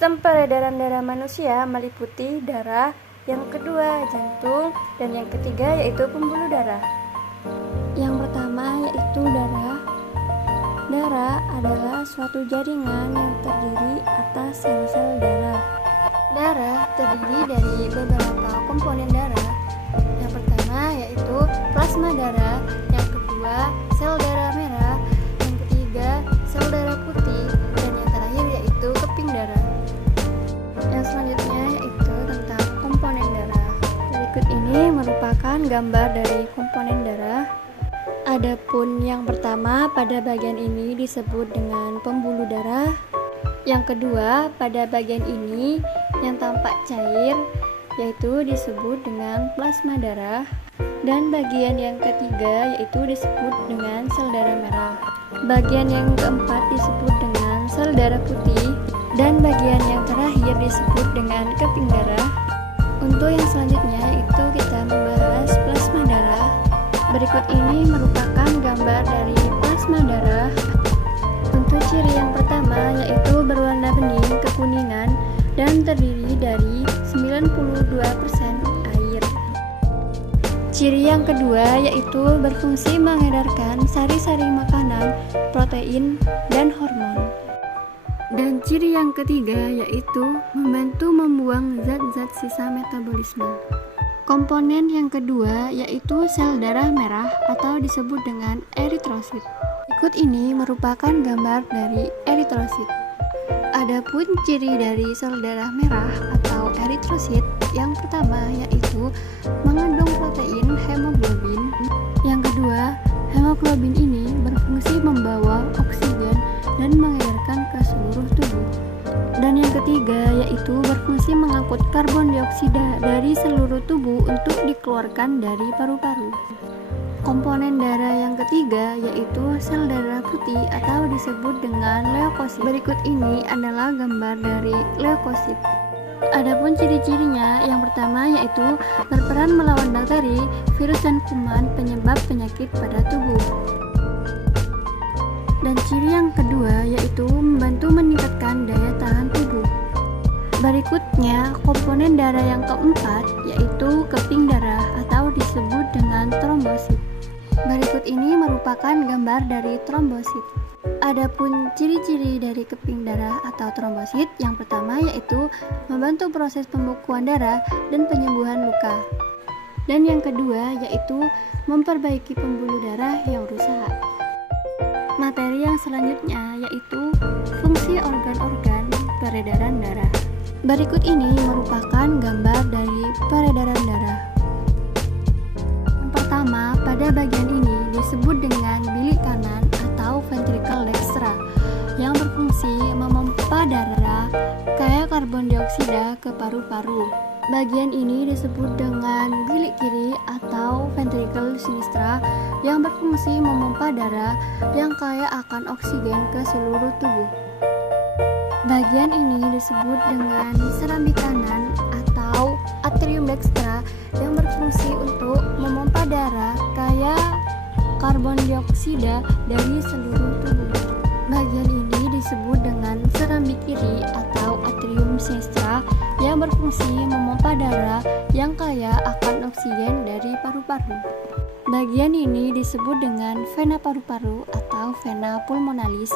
Sistem peredaran darah manusia meliputi darah, yang kedua jantung, dan yang ketiga yaitu pembuluh darah. Yang pertama yaitu darah. Darah adalah suatu jaringan yang terdiri atas sel-sel darah. Darah terdiri dari beberapa komponen darah. Yang pertama yaitu plasma darah, yang kedua sel darah merah, yang ketiga sel darah putih, dan yang terakhir yaitu keping darah. Yang selanjutnya yaitu tentang komponen darah. Berikut ini merupakan gambar dari komponen darah. Adapun yang pertama pada bagian ini disebut dengan pembuluh darah. Yang kedua pada bagian ini yang tampak cair yaitu disebut dengan plasma darah. Dan bagian yang ketiga yaitu disebut dengan sel darah merah. Bagian yang keempat disebut dengan sel darah putih. Dan bagian yang terakhir disebut dengan keping darah. Untuk yang selanjutnya itu kita membahas plasma darah. Berikut ini merupakan gambar dari plasma darah. Untuk ciri yang pertama yaitu berwarna bening kekuningan dan terdiri dari 92% air. Ciri yang kedua yaitu berfungsi mengedarkan sari-sari makanan, protein, dan hormon. Dan ciri yang ketiga yaitu membantu membuang zat-zat sisa metabolisme. Komponen yang kedua yaitu sel darah merah atau disebut dengan eritrosit. Berikut ini merupakan gambar dari eritrosit. Adapun ciri dari sel darah merah atau eritrosit yang pertama yaitu mengandung protein hemoglobin. Yang kedua, hemoglobin ini berfungsi membawa oksigen dan mengedarkan ke seluruh tubuh. Dan yang ketiga yaitu berfungsi mengangkut karbon dioksida dari seluruh tubuh untuk dikeluarkan dari paru-paru. Komponen darah yang ketiga yaitu sel darah putih atau disebut dengan leukosit. Berikut ini adalah gambar dari leukosit. Adapun ciri-cirinya yang pertama yaitu berperan melawan bakteri, virus dan kuman penyebab penyakit pada tubuh. Dan ciri yang kedua yaitu membantu meningkatkan daya tahan tubuh. Berikutnya komponen darah yang keempat yaitu keping darah atau disebut dengan trombosit. Berikut ini merupakan gambar dari trombosit. Adapun ciri-ciri dari keping darah atau trombosit yang pertama yaitu membantu proses pembekuan darah dan penyembuhan luka. Dan yang kedua yaitu memperbaiki pembuluh darah yang rusak. Materi yang selanjutnya yaitu fungsi organ-organ peredaran darah. Berikut ini merupakan gambar dari peredaran darah. Yang pertama, pada bagian ini disebut dengan bilik kanan atau ventricle dextra yang berfungsi memompa darah kaya karbon dioksida ke paru-paru. Bagian ini disebut dengan bilik kiri atau ventricle sinistra yang berfungsi memompa darah yang kaya akan oksigen ke seluruh tubuh. Bagian ini disebut dengan serambi kanan atau atrium dextra yang berfungsi untuk memompa darah kaya karbon dioksida dari seluruh tubuh. Bagian ini disebut dengan serambi kiri atau atrium sinistra yang berfungsi memompa darah yang kaya akan oksigen dari paru-paru. Bagian ini disebut dengan vena paru-paru atau vena pulmonalis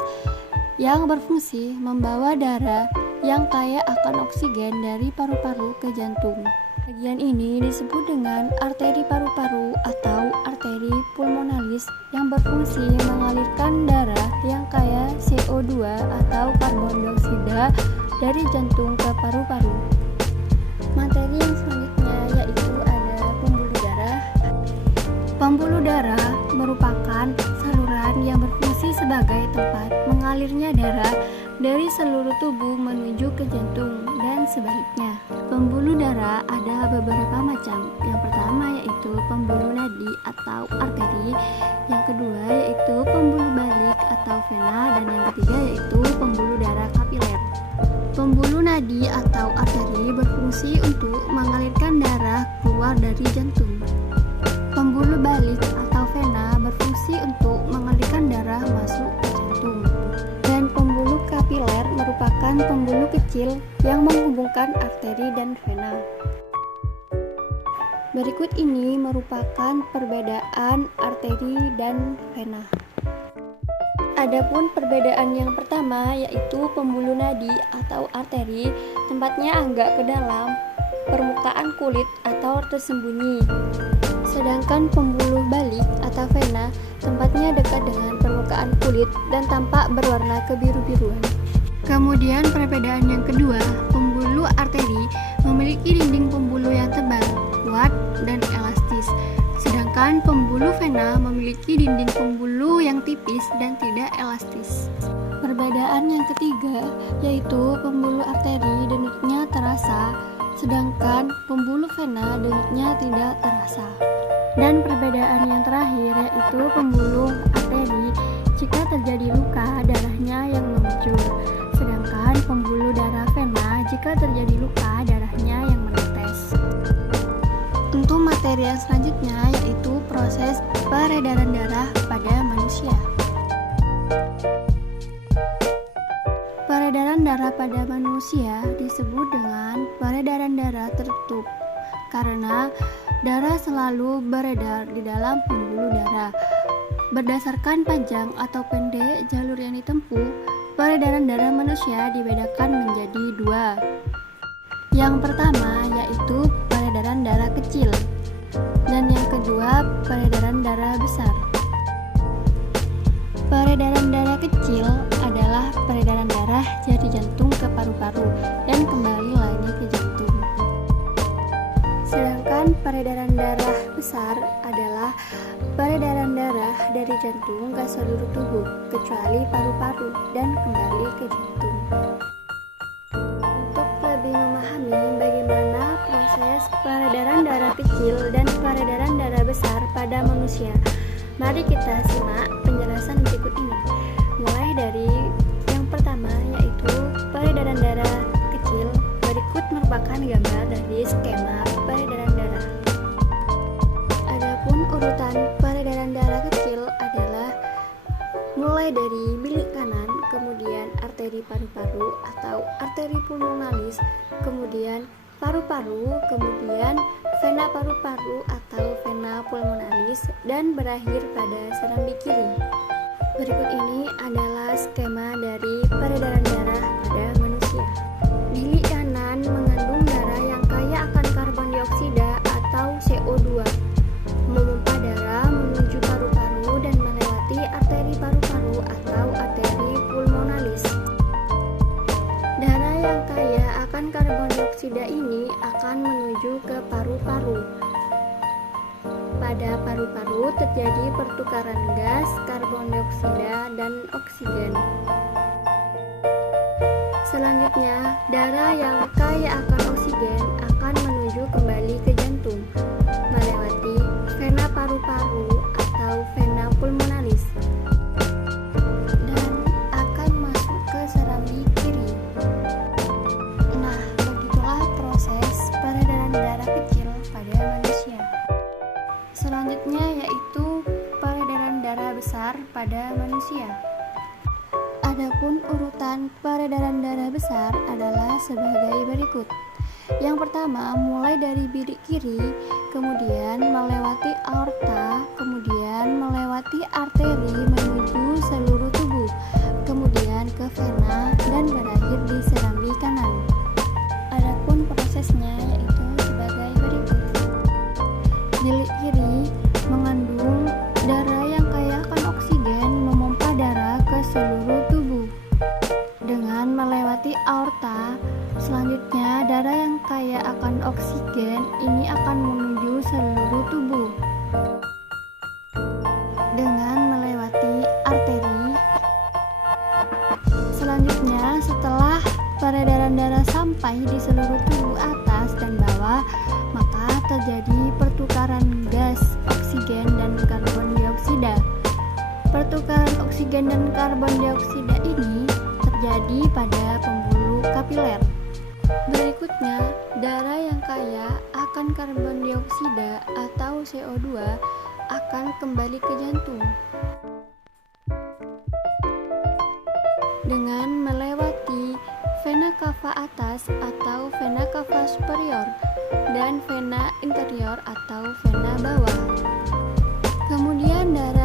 yang berfungsi membawa darah yang kaya akan oksigen dari paru-paru ke jantung. Bagian ini disebut dengan arteri paru-paru atau arteri pulmonalis yang berfungsi mengalirkan darah yang kaya CO2 atau karbon dioksida dari jantung ke paru-paru. Materi yang selanjutnya yaitu ada pembuluh darah. Pembuluh darah merupakan saluran yang berfungsi sebagai tempat mengalirnya darah dari seluruh tubuh menuju ke jantung dan sebaliknya. Pembuluh darah ada beberapa macam. Yang pertama yaitu pembuluh nadi atau arteri, yang kedua yaitu pembuluh balik atau vena, dan yang ketiga yaitu pembuluh darah kapiler. Pembuluh nadi atau arteri berfungsi untuk mengalirkan darah keluar dari jantung. Pembuluh balik atau vena berfungsi untuk mengalirkan darah masuk ke jantung. Dan pembuluh kapiler merupakan sedangkan pembuluh kecil yang menghubungkan arteri dan vena. Berikut ini merupakan perbedaan arteri dan vena. Adapun perbedaan yang pertama yaitu pembuluh nadi atau arteri tempatnya agak ke dalam permukaan kulit atau tersembunyi. Sedangkan pembuluh balik atau vena tempatnya dekat dengan permukaan kulit dan tampak berwarna kebiru-biruan. Kemudian perbedaan yang kedua, pembuluh arteri memiliki dinding pembuluh yang tebal, kuat, dan elastis. Sedangkan pembuluh vena memiliki dinding pembuluh yang tipis dan tidak elastis. Perbedaan yang ketiga yaitu pembuluh arteri denyutnya terasa, sedangkan pembuluh vena denyutnya tidak terasa. Dan perbedaan yang terakhir yaitu pembuluh arteri jika terjadi luka darahnya yang memuncul, sedangkan pembuluh darah vena jika terjadi luka darahnya yang menetes. Untuk materi yang selanjutnya yaitu proses peredaran darah pada manusia. Peredaran darah pada manusia disebut dengan peredaran darah tertutup karena darah selalu beredar di dalam pembuluh darah. Berdasarkan panjang atau pendek jalur yang ditempuh, peredaran darah manusia dibedakan menjadi dua. Yang pertama yaitu peredaran darah kecil, dan yang kedua peredaran darah besar. Peredaran darah kecil adalah peredaran darah dari jantung ke paru-paru dan kembali lagi ke jantung. Sedangkan peredaran darah besar adalah peredaran darah dari jantung ke seluruh tubuh kecuali paru-paru dan kembali ke jantung. Untuk lebih memahami bagaimana proses peredaran darah kecil dan peredaran darah besar pada manusia, mari kita simak penjelasan berikut ini. Mulai dari yang pertama yaitu peredaran darah kecil. Berikut merupakan gambar dari skema peredaran darah. Adapun urutan peredaran darah kecil adalah mulai dari bilik kanan, kemudian arteri paru-paru atau arteri pulmonalis, kemudian paru-paru, kemudian vena paru-paru atau vena pulmonalis, dan berakhir pada serambi kiri. Berikut ini adalah skema dari peredaran darah pada manusia. Bilik kanan mengandung darah yang kaya akan karbon dioksida atau CO2, memompa darah menuju paru-paru dan melewati arteri paru-paru atau arteri pulmonalis. Darah yang kaya akan karbon dioksida ini akan menuju ke paru-paru. Pada paru-paru terjadi pertukaran gas, karbon dioksida, dan oksigen. Selanjutnya, darah yang kaya akan oksigen akan menuju kembali ke jantung, melewati vena paru-paru atau vena pulmonalis, dan akan masuk ke serambi kiri. Nah, begitulah proses peredaran darah kecil pada manusia. Selanjutnya yaitu peredaran darah besar pada manusia. Adapun urutan peredaran darah besar adalah sebagai berikut. Yang pertama, mulai dari bilik kiri, kemudian melewati aorta, kemudian melewati arteri menuju seluruh tubuh, kemudian ke vena, dan berakhir di serambi kanan. Adapun prosesnya yaitu sebagai berikut. Bilik kiri mengandung darah yang kaya akan oksigen, memompa darah ke seluruh tubuh dengan melewati aorta. Selanjutnya, darah yang kaya akan oksigen ini akan menuju seluruh tubuh dengan melewati arteri. Selanjutnya, setelah peredaran darah sampai di seluruh tubuh atas dan bawah, maka terjadi pertukaran gas, oksigen, dan karbon dioksida. Pertukaran oksigen dan karbon dioksida ini terjadi pada pembuluh kapiler. Berikutnya, darah yang kaya akan karbon dioksida atau CO2 akan kembali ke jantung dengan melewati atas atau vena cava superior dan vena interior atau vena bawah. Kemudian darah